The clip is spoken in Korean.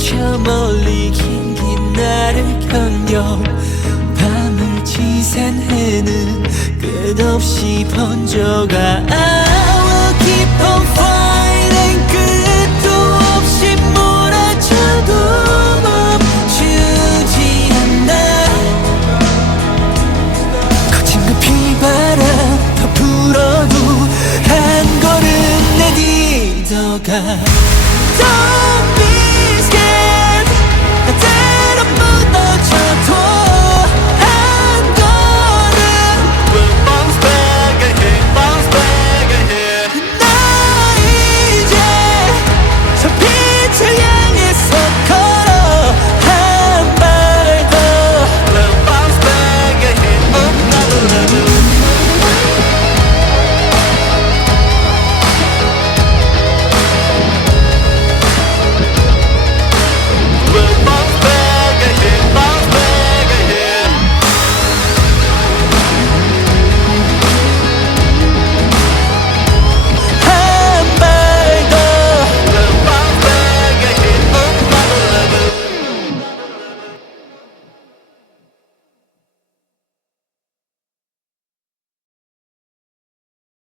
저 멀리 긴 나를 견뎌 밤을 지샌 해는 끝없이 번져가 I will keep on fighting 끝도 없이 몰아쳐도 멈추지 않아 거친 그 비바람 더 불어도 한 걸음 내딛어가